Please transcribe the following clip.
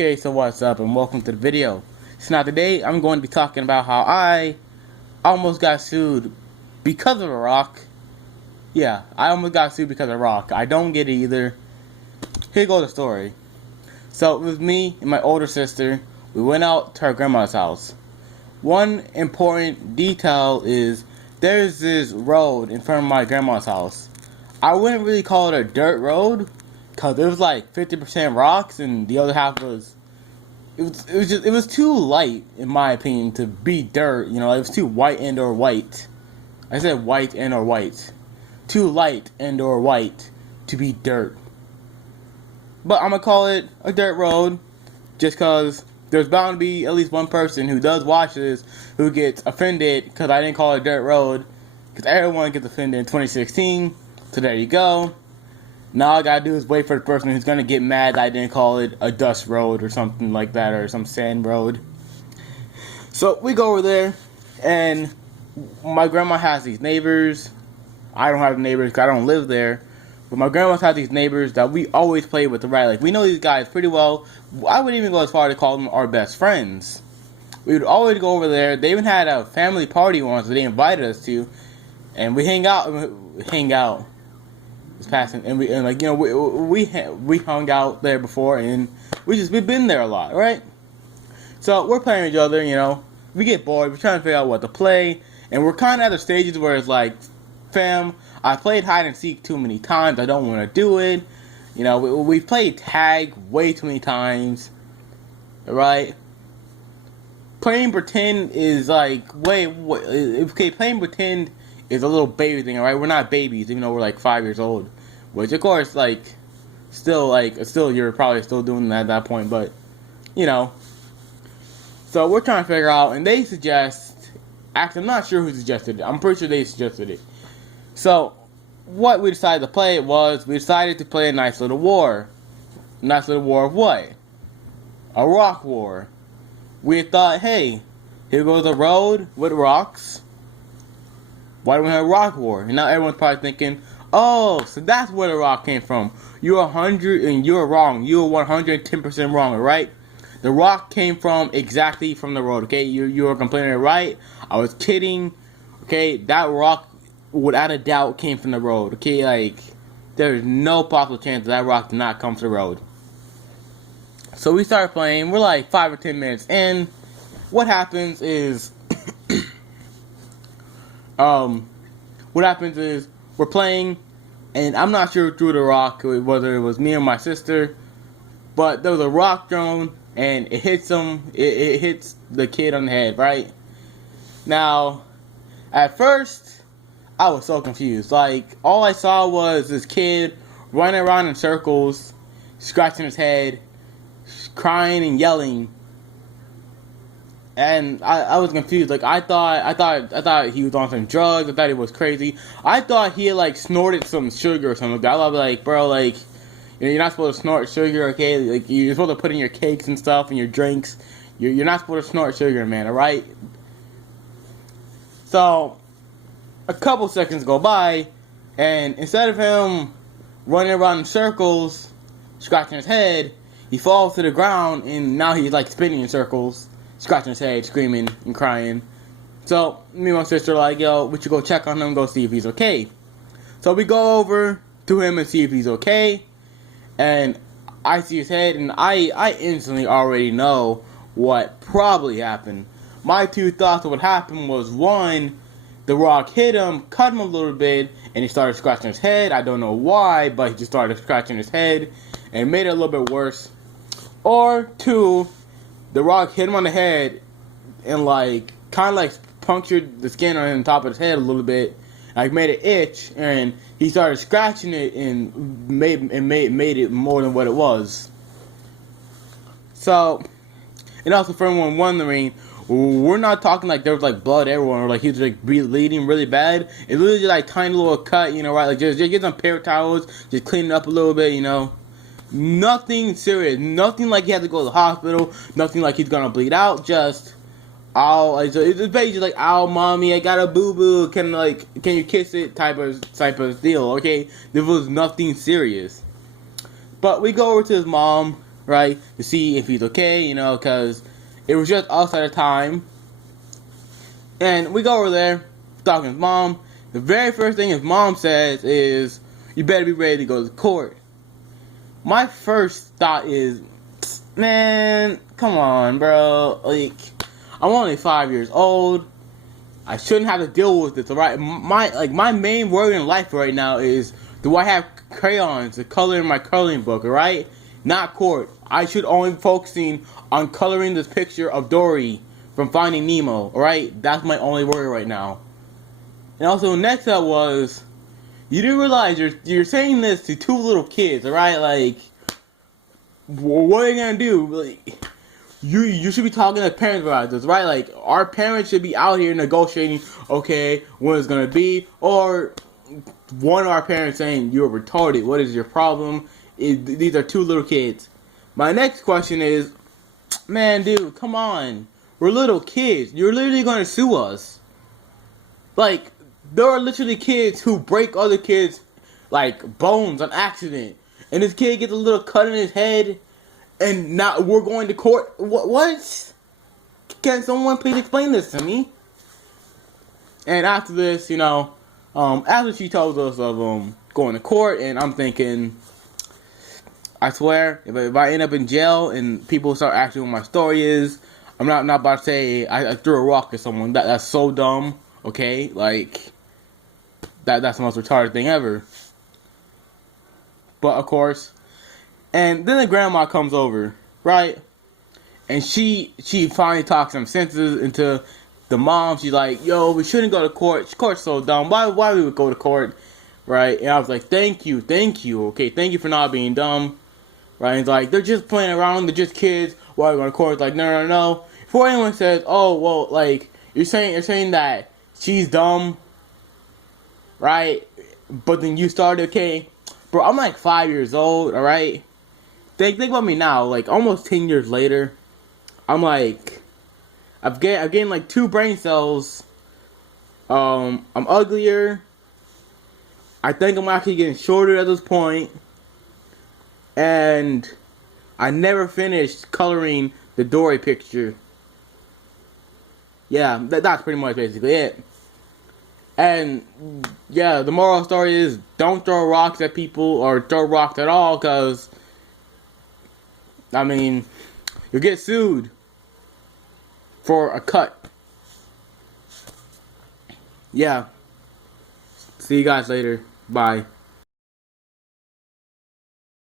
Okay, so what's up and welcome to the video. So now today I'm going to be talking about how I almost got sued because of a rock. Yeah, I almost got sued because of a rock. I don't get it either. Here goes the story. So it was me and my older sister. We went out to our grandma's house. One important detail is there's this road in front of my grandma's house. I wouldn't really call it a dirt road, cause it was like 50% rocks and the other half was it was too light in my opinion to be dirt. You know, it was too white and or white. I said white and or white. Too light and or white to be dirt. But I'm gonna call it a dirt road, just cause there's bound to be at least one person who does watch this who gets offended because I didn't call it a dirt road. Because everyone gets offended in 2016. So there you go. Now all I gotta do is wait for the person who's gonna get mad that I didn't call it a dust road or something like that, or some sand road. So we go over there, and my grandma has these neighbors. I don't have neighbors because I don't live there. But my grandma's had these neighbors that we always play with, right? Like, we know these guys pretty well. I wouldn't even go as far to call them our best friends. We would always go over there. They even had a family party once that they invited us to. And we hang out. It's passing. And we hung out there before. And we've been there a lot, right? So we're playing with each other, you know. We get bored. We're trying to figure out what to play. And we're kind of at the stages where it's like, fam, I played hide and seek too many times. I don't want to do it. You know, we've played tag way too many times. Right? Playing pretend is like, okay, playing pretend is a little baby thing, alright? We're not babies, even though we're like 5 years old. Which, of course, still you're probably still doing that at that point, but, you know. So we're trying to figure out, and they suggest, actually, I'm not sure who suggested it. I'm pretty sure they suggested it. So, what we decided to play was, we decided to play a nice little war. A nice little war of what? A rock war. We thought, hey, here goes a road with rocks. Why don't we have a rock war? And now everyone's probably thinking, oh, so that's where the rock came from. You're 100 and you're wrong. You're 110% wrong, right? The rock came exactly from the road, okay? You were completely right. I was kidding. Okay, that rock, without a doubt, came from the road. Okay, like, there's no possible chance that rock did not come from the road. So we started playing. We're like 5 or 10 minutes in. What happens is, we're playing, and I'm not sure who threw the rock, whether it was me or my sister, but there was a rock thrown, and it hits him. It hits the kid on the head, right? Now, at first, I was so confused. Like, all I saw was this kid running around in circles, scratching his head, crying and yelling. And I was confused. Like, I thought he was on some drugs. I thought he was crazy. I thought he had, like, snorted some sugar or something. I was like, bro, like, you know, you're not supposed to snort sugar, okay? Like, you're supposed to put in your cakes and stuff and your drinks. You're not supposed to snort sugar, man, alright? So, a couple seconds go by, and instead of him running around in circles, scratching his head, he falls to the ground, and now he's, like, spinning in circles, scratching his head, screaming and crying. So, me and my sister are like, yo, we should go check on him, go see if he's okay. So we go over to him and see if he's okay, and I see his head, and I instantly already know what probably happened. My two thoughts of what happened was, one, the rock hit him, cut him a little bit, and he started scratching his head. I don't know why, but he just started scratching his head, and made it a little bit worse. Or, two, the rock hit him on the head, and, like, kind of, like, punctured the skin on the top of his head a little bit, like, made it itch, and he started scratching it, and made it more than what it was. So, and also for anyone wondering, we're not talking like there was like blood everywhere, or like he was like bleeding really bad. It's literally like tiny little cut, you know, right? Like just get some paper towels, just clean it up a little bit, you know. Nothing serious, nothing like he had to go to the hospital, nothing like he's gonna bleed out. Just, it's basically like, ow, mommy, I got a boo boo. Can you kiss it? Type of deal. Okay, there was nothing serious. But we go over to his mom, right? To see if he's okay, you know, because it was just us at a time. And we go over there, talking to his mom. The very first thing his mom says is, "You better be ready to go to court." My first thought is, man, come on, bro. Like, I'm only 5 years old. I shouldn't have to deal with this, alright? My main worry in life right now is, do I have crayons to color in my coloring book, alright? Not court. I should only be focusing on coloring this picture of Dory from Finding Nemo, alright? That's my only worry right now. And also, next up was, you do realize you're saying this to two little kids, alright? Like, what are you gonna do? Like, you should be talking to parents about this, right? Like, our parents should be out here negotiating, okay, when it's gonna be, or one of our parents saying, "You're retarded, what is your problem?" These are two little kids. My next question is, man, dude, come on. We're little kids. You're literally gonna sue us. Like, there are literally kids who break other kids, like, bones on accident. And this kid gets a little cut in his head, and now we're going to court. What? Can someone please explain this to me? And after this, you know, after she told us of going to court, and I'm thinking, I swear, if I end up in jail and people start asking what my story is, I'm not about to say I threw a rock at someone. That's so dumb. Okay, like that's the most retarded thing ever. But of course, and then the grandma comes over, right? And she finally talks some senses into the mom. She's like, "Yo, we shouldn't go to court. Court's so dumb. Why we would go to court, right?" And I was like, "Thank you. Okay, thank you for not being dumb." Right? And it's like, they're just playing around. They're just kids. Why are we going to court? It's like, no. Before anyone says, "Oh, well, like you're saying that she's dumb, right?" But then you started, okay, bro. I'm like 5 years old. All right. Think about me now. Like almost 10 years later, I'm like, I've gained like 2 brain cells. I'm uglier. I think I'm actually getting shorter at this point. And I never finished coloring the Dory picture. Yeah, that's pretty much basically it. And yeah, the moral of the story is, don't throw rocks at people or throw rocks at all, because I mean, you'll get sued for a cut. Yeah. See you guys later. Bye.